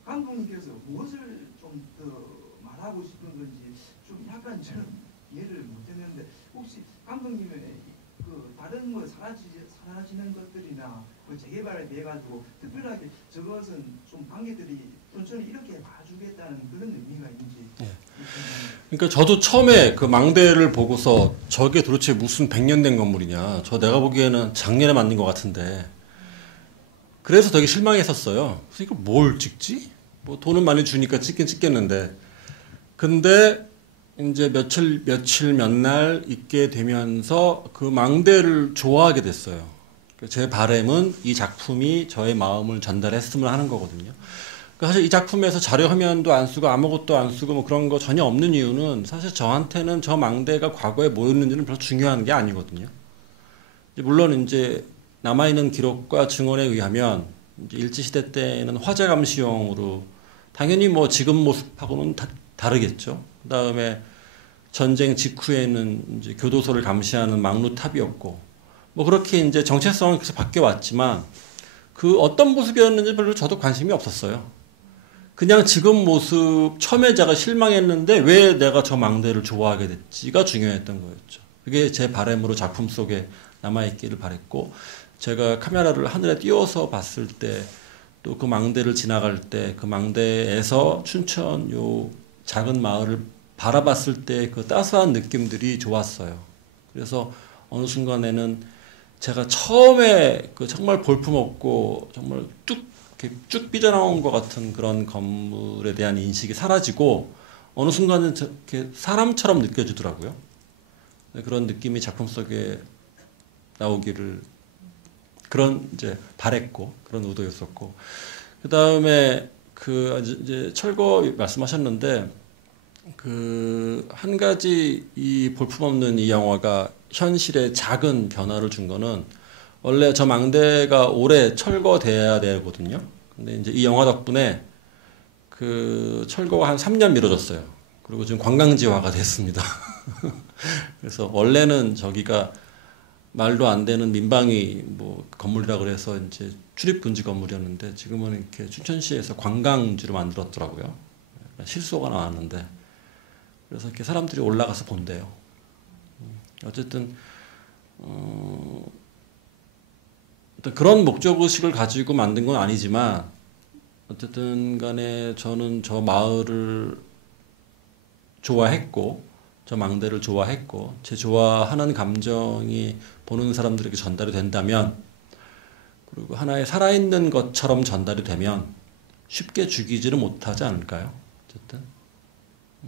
감독님께서 무엇을 좀 더 말하고 싶은 건지 좀 약간 저는 이해를 못했는데 혹시 감독님의 그 다른 뭐 사라지는 것들이나 그 재개발에 대해 가지고 특별하게 저것은 좀 관객들이 춘천을 이렇게 봐주겠다는 그런 의미가 있는지. 네. 그러니까 저도 처음에 그 망대를 보고서 저게 도대체 무슨 100년 된 건물이냐. 저 내가 보기에는 작년에 만든 것 같은데. 그래서 되게 실망했었어요. 그래서 이거 뭘 찍지? 뭐 돈은 많이 주니까 찍긴 찍겠는데. 근데 이제 며칠 몇 날 있게 되면서 그 망대를 좋아하게 됐어요. 제 바람은 이 작품이 저의 마음을 전달했음을 하는 거거든요. 사실 이 작품에서 자료 화면도 안 쓰고 아무것도 안 쓰고 뭐 그런 거 전혀 없는 이유는 사실 저한테는 저 망대가 과거에 뭐였는지는 별로 중요한 게 아니거든요. 물론 이제 남아있는 기록과 증언에 의하면 이제 일제시대 때는 화재 감시용으로 당연히 뭐 지금 모습하고는 다르겠죠. 그 다음에 전쟁 직후에는 이제 교도소를 감시하는 망루탑이었고, 뭐 그렇게 이제 정체성은 계속 바뀌어 왔지만 그 어떤 모습이었는지 별로 저도 관심이 없었어요. 그냥 지금 모습 처음에 제가 실망했는데 왜 내가 저 망대를 좋아하게 됐지가 중요했던 거였죠. 그게 제 바람으로 작품 속에 남아있기를 바랬고, 제가 카메라를 하늘에 띄워서 봤을 때 또 그 망대를 지나갈 때 그 망대에서 춘천 요 작은 마을을 바라봤을 때 그 따스한 느낌들이 좋았어요. 그래서 어느 순간에는 제가 처음에 그 정말 볼품없고 정말 쭉 삐져나온 것 같은 그런 건물에 대한 인식이 사라지고 어느 순간은 이렇게 사람처럼 느껴지더라고요. 그런 느낌이 작품 속에 나오기를 그런 이제 바랬고 그런 의도였었고, 그 다음에 그 이제 철거 말씀하셨는데 그 한 가지 이 볼품없는 이 영화가 현실에 작은 변화를 준 거는 원래 저 망대가 올해 철거돼야 되거든요. 근데 이제 이 영화 덕분에 그 철거가 한 3년 미뤄졌어요. 그리고 지금 관광지화가 됐습니다. 그래서 원래는 저기가 말도 안 되는 민방위 뭐 건물이라 그래서 이제 출입 금지 건물이었는데 지금은 이렇게 춘천시에서 관광지로 만들었더라고요. 실수가 나왔는데 그래서 이렇게 사람들이 올라가서 본대요. 어쨌든 어떤 그런 목적의식을 가지고 만든 건 아니지만 어쨌든 간에 저는 저 마을을 좋아했고 저 망대를 좋아했고 제 좋아하는 감정이 보는 사람들에게 전달이 된다면 그리고 하나의 살아있는 것처럼 전달이 되면 쉽게 죽이지를 못하지 않을까요? 어쨌든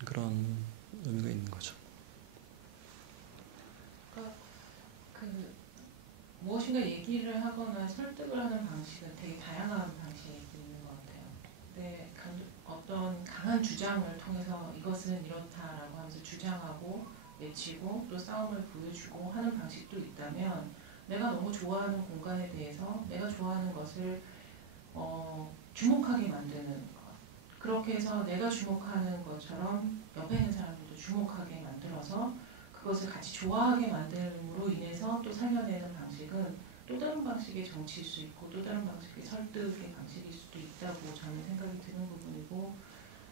그런 의미가 있는 거죠. 그러니까 무엇인가 얘기를 하거나 설득을 하는 방식은 되게 다양한 방식이 있는 것 같아요. 근데 어떤 강한 주장을 통해서 이것은 이렇다라고 하면서 주장하고 외치고 또 싸움을 보여주고 하는 방식도 있다면 내가 너무 좋아하는 공간에 대해서 내가 좋아하는 것을 주목하게 만드는 것. 그렇게 해서 내가 주목하는 것처럼 옆에 있는 사람들도 주목하게 만들어서 그것을 같이 좋아하게 만듦으로 인해서 또 살려내는 방식은 또 다른 방식의 정치일 수 있고 또 다른 방식의 설득의 방식일 수도 있다고 저는 생각이 드는 부분이고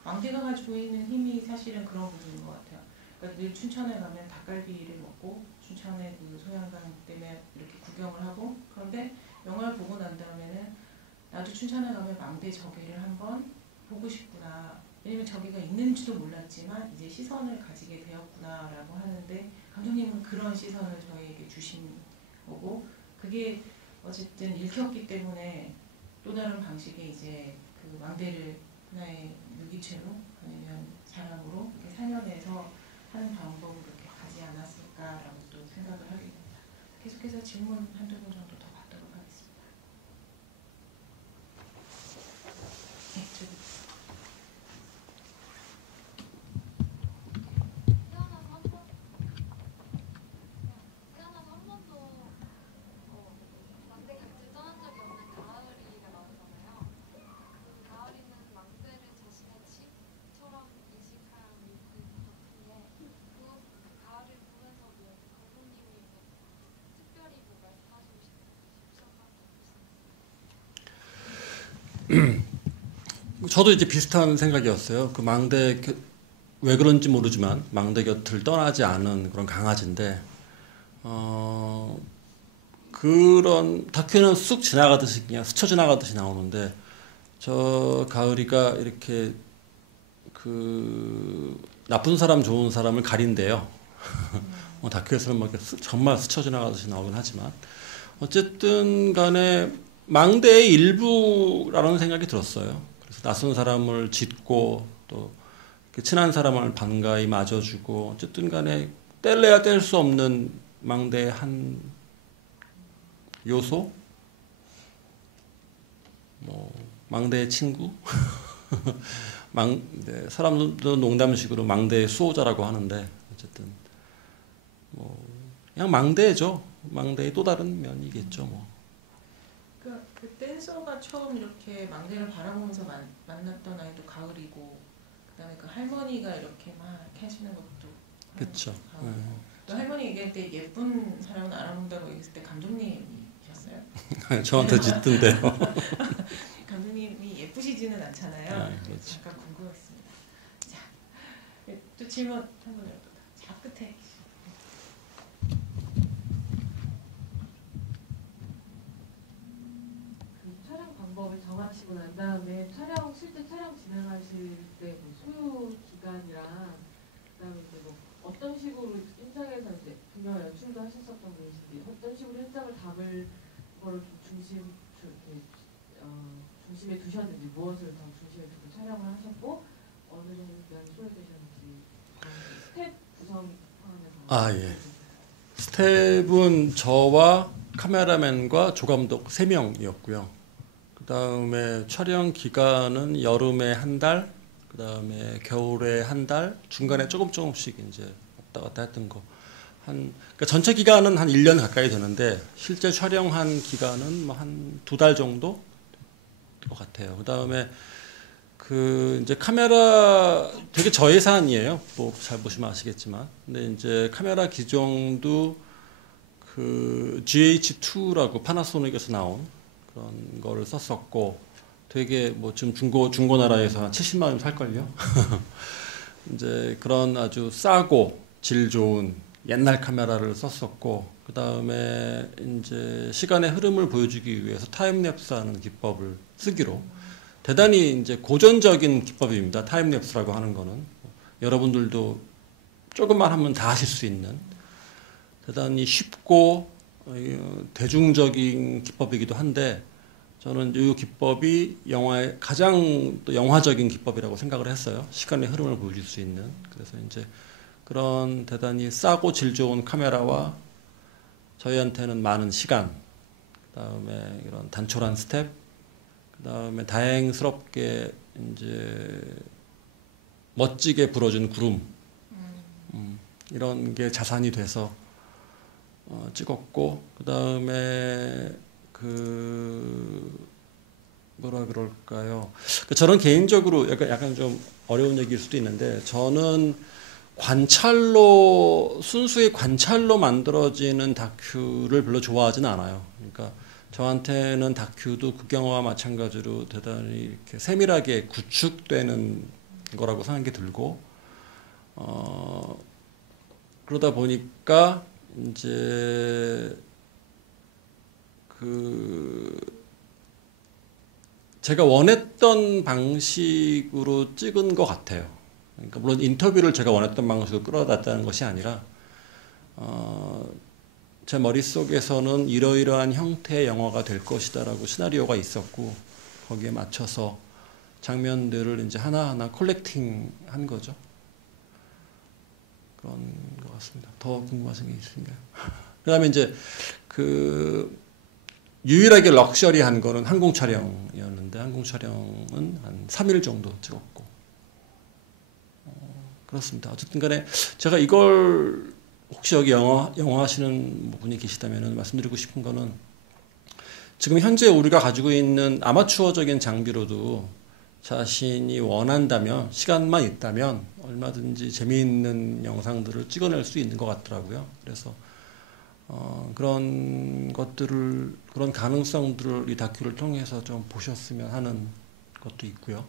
망대가 가지고 있는 힘이 사실은 그런 부분인 것 같아요. 그러니까 늘 춘천에 가면 닭갈비를 먹고 춘천의 그 소양강 때문에 이렇게 구경을 하고 그런데 영화를 보고 난 다음에는 나도 춘천에 가면 망대 저기를 한번 보고 싶구나. 왜냐면 저기가 있는지도 몰랐지만 이제 시선을 가지게 되었구나라고 하는데 감독님은 그런 시선을 저희에게 주신 거고 그게 어쨌든 읽혔기 때문에 또 다른 방식의 이제 그 망대를 하나의 유기체로 아니면 사랑으로 이렇게 살려내서 하는 방법을 그렇게 가지 않았을까라고 또 생각을 하게 됩니다. 계속해서 질문 한두 분 정도 더 받도록 하겠습니다. 네, 저기. 저도 이제 비슷한 생각이었어요. 그 망대 왜 그런지 모르지만 망대 곁을 떠나지 않은 그런 강아지인데 그런 다큐는 쑥 지나가듯이 그냥 스쳐 지나가듯이 나오는데 저 가을이가 이렇게 그 나쁜 사람 좋은 사람을 가린대요. 다큐에서는 막 정말 스쳐 지나가듯이 나오긴 하지만 어쨌든 간에 망대의 일부라는 생각이 들었어요. 그래서 낯선 사람을 짓고 또 친한 사람을 반가이 맞아주고 어쨌든 간에 뗄래야 뗄 수 없는 망대의 한 요소? 뭐 망대의 친구? 사람들도 농담식으로 망대의 수호자라고 하는데 어쨌든 뭐 그냥 망대죠. 망대의 또 다른 면이겠죠. 뭐. 그 댄서가 처음 이렇게 망대를 바라보면서 만났던 아이도 가을이고 그다음에 그 할머니가 이렇게 막 이렇게 하시는 것도 그렇죠. 또 할머니 얘기할 때 예쁜 사람은 알아본다고 얘기했을 때 감독님이셨어요? 저한테 짓던데요. 감독님이 예쁘시지는 않잖아요. 그렇죠. 잠깐 궁금했습니다. 자, 또 질문 한 번 더. 자, 끝에. 촬영 방법을 정하시고 난 다음에 실제 촬영 진행하실 때 뭐 소요 기간이랑 그다음에 이제 뭐 어떤 식으로 현장에서 이제 분명 연출도 하셨었던 분이신데 어떤 식으로 현장을 담을 거를 좀 중심에 두셨는지 무엇을 더 중심에 두고 촬영을 하셨고 어느 정도 기간이 소요되셨는지 스텝 구성 포함해서 예. 스텝은 저와 카메라맨과 조감독 3명이었고요. 그 다음에 촬영 기간은 여름에 한 달, 그 다음에 겨울에 한 달, 중간에 조금씩 이제 왔다 갔다 했던 거. 그러니까 전체 기간은 한 1년 가까이 되는데 실제 촬영한 기간은 뭐 한 2달 정도 것 같아요. 그 다음에 이제 카메라 되게 저예산이에요. 뭐 잘 보시면 아시겠지만. 근데 이제 카메라 기종도 GH2라고 파나소닉에서 나온 그런 거를 썼었고, 되게 뭐 지금 중고나라에서 한 70만 원 살걸요. 이제 그런 아주 싸고 질 좋은 옛날 카메라를 썼었고, 그 다음에 이제 시간의 흐름을 보여주기 위해서 타임랩스하는 기법을 쓰기로, 대단히 이제 고전적인 기법입니다. 타임랩스라고 하는 거는 여러분들도 조금만 하면 다 하실 수 있는 대단히 쉽고 대중적인 기법이기도 한데, 저는 이 기법이 영화의 가장 또 영화적인 기법이라고 생각을 했어요. 시간의 흐름을 보여줄 수 있는. 그래서 이제 그런 대단히 싸고 질 좋은 카메라와 저희한테는 많은 시간, 그다음에 이런 단촐한 스텝, 그다음에 다행스럽게 이제 멋지게 불어준 구름, 이런 게 자산이 돼서 찍었고, 그다음에 뭐라 그럴까요? 저는 개인적으로 약간 좀 어려운 얘기일 수도 있는데, 저는 순수히 관찰로 만들어지는 다큐를 별로 좋아하진 않아요. 그러니까 저한테는 다큐도 국영화와 마찬가지로 대단히 이렇게 세밀하게 구축되는 거라고 생각이 들고, 그러다 보니까 이제 제가 원했던 방식으로 찍은 것 같아요. 그러니까 물론 인터뷰를 제가 원했던 방식으로 끌어놨다는 것이 아니라, 제 머릿속에서는 이러이러한 형태의 영화가 될 것이다라고 시나리오가 있었고, 거기에 맞춰서 장면들을 이제 하나하나 컬렉팅 한 거죠. 그런 것 같습니다. 더 궁금하신 게 있으신가요? 그 다음에 이제 유일하게 럭셔리한 거는 항공 촬영이었는데, 항공 촬영은 한 3일 정도 찍었고, 그렇습니다. 어쨌든 간에 제가 이걸 혹시 여기 영화 하시는 분이 계시다면 말씀드리고 싶은 거는, 지금 현재 우리가 가지고 있는 아마추어적인 장비로도 자신이 원한다면, 시간만 있다면 얼마든지 재미있는 영상들을 찍어낼 수 있는 것 같더라고요. 그래서 그런 가능성들을 이 다큐를 통해서 좀 보셨으면 하는 것도 있고요.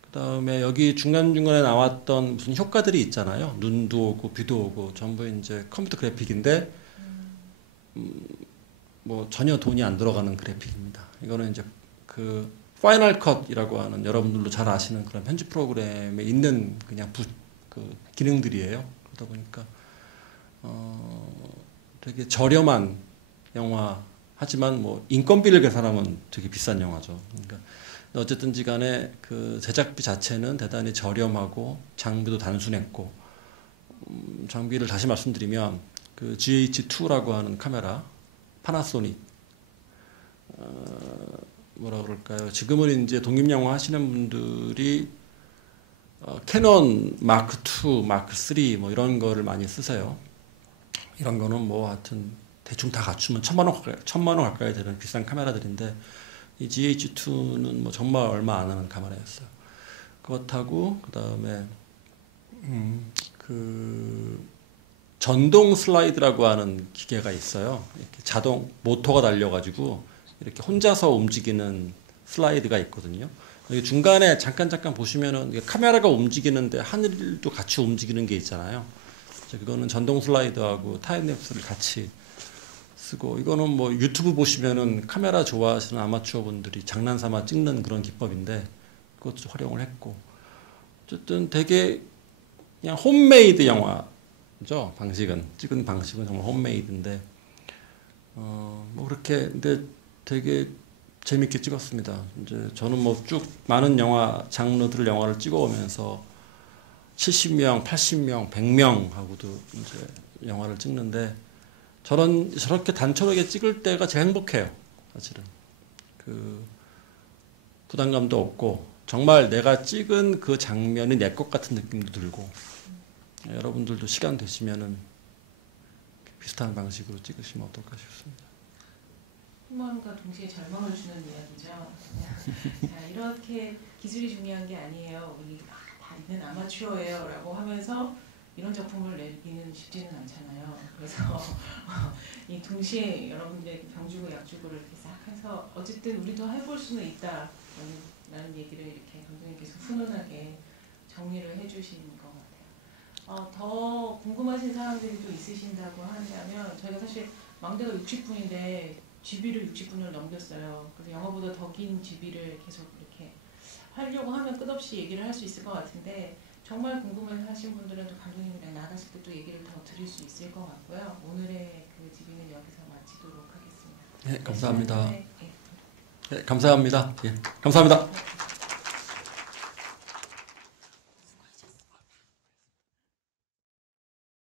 그 다음에 여기 중간중간에 나왔던 무슨 효과들이 있잖아요. 눈도 오고 비도 오고 전부 이제 컴퓨터 그래픽인데, 뭐 전혀 돈이 안 들어가는 그래픽입니다. 이거는 이제 파이널 컷이라고 하는, 여러분들도 잘 아시는 그런 편집 프로그램에 있는 그냥 기능들이에요. 그러다 보니까 되게 저렴한 영화, 하지만 뭐 인건비를 계산하면 되게 비싼 영화죠. 그러니까 어쨌든지 간에 제작비 자체는 대단히 저렴하고 장비도 단순했고, 장비를 다시 말씀드리면 GH2라고 하는 카메라, 파나소닉, 뭐라 그럴까요? 지금은 이제 독립영화 하시는 분들이 캐논 마크 2, 마크 3 뭐 이런 거를 많이 쓰세요. 이런 거는 뭐 하여튼 대충 다 갖추면 1,000만 원 가까이 되는 비싼 카메라들인데, 이 GH2는 뭐 정말 얼마 안 하는 카메라였어요. 그렇다고 그다음에 전동 슬라이드라고 하는 기계가 있어요. 이렇게 자동 모터가 달려가지고 이렇게 혼자서 움직이는 슬라이드가 있거든요. 여기 중간에 잠깐 보시면은 카메라가 움직이는데 하늘도 같이 움직이는 게 있잖아요. 그거는 전동 슬라이드하고 타임랩스를 같이 쓰고, 이거는 뭐 유튜브 보시면은 카메라 좋아하시는 아마추어 분들이 장난삼아 찍는 그런 기법인데, 그것도 활용을 했고, 어쨌든 되게 그냥 홈메이드 영화죠. 찍은 방식은 정말 홈메이드인데, 뭐 그렇게 근데 되게 재밌게 찍었습니다. 이제 저는 뭐 쭉 많은 영화를 찍어오면서 70명, 80명, 100명 하고도 이제 영화를 찍는데, 저렇게 단촐하게 찍을 때가 제일 행복해요. 사실은 부담감도 없고, 정말 내가 찍은 그 장면이 내 것 같은 느낌도 들고, 여러분들도 시간 되시면은 비슷한 방식으로 찍으시면 어떨까 싶습니다. 희망과 동시에 절망을 주는 이야기죠. 자, 이렇게 기술이 중요한 게 아니에요. 우리 다 있는 아마추어예요 라고 하면서 이런 작품을 내기는 쉽지는 않잖아요. 그래서 이 동시에 여러분들 병주고 약주고를 이렇게 싹 해서 어쨌든 우리도 해볼 수는 있다라는 얘기를 이렇게 감독님께서 훈훈하게 정리를 해주신 것 같아요. 더 궁금하신 사항들이 또 있으신다고 한다면 저희가 사실 망대가 60분인데 GB를 60분을 넘겼어요. 그래서 영화보다 더 긴 GB를 계속 이렇게 하려고 하면 끝없이 얘기를 할 수 있을 것 같은데 정말 궁금해하신 분들은 또 감독님이랑 나가실 때 또 얘기를 더 드릴 수 있을 것 같고요. 오늘의 그 GB는 여기서 마치도록 하겠습니다. 네, 감사합니다. 네, 네, 감사합니다. 예, 감사합니다.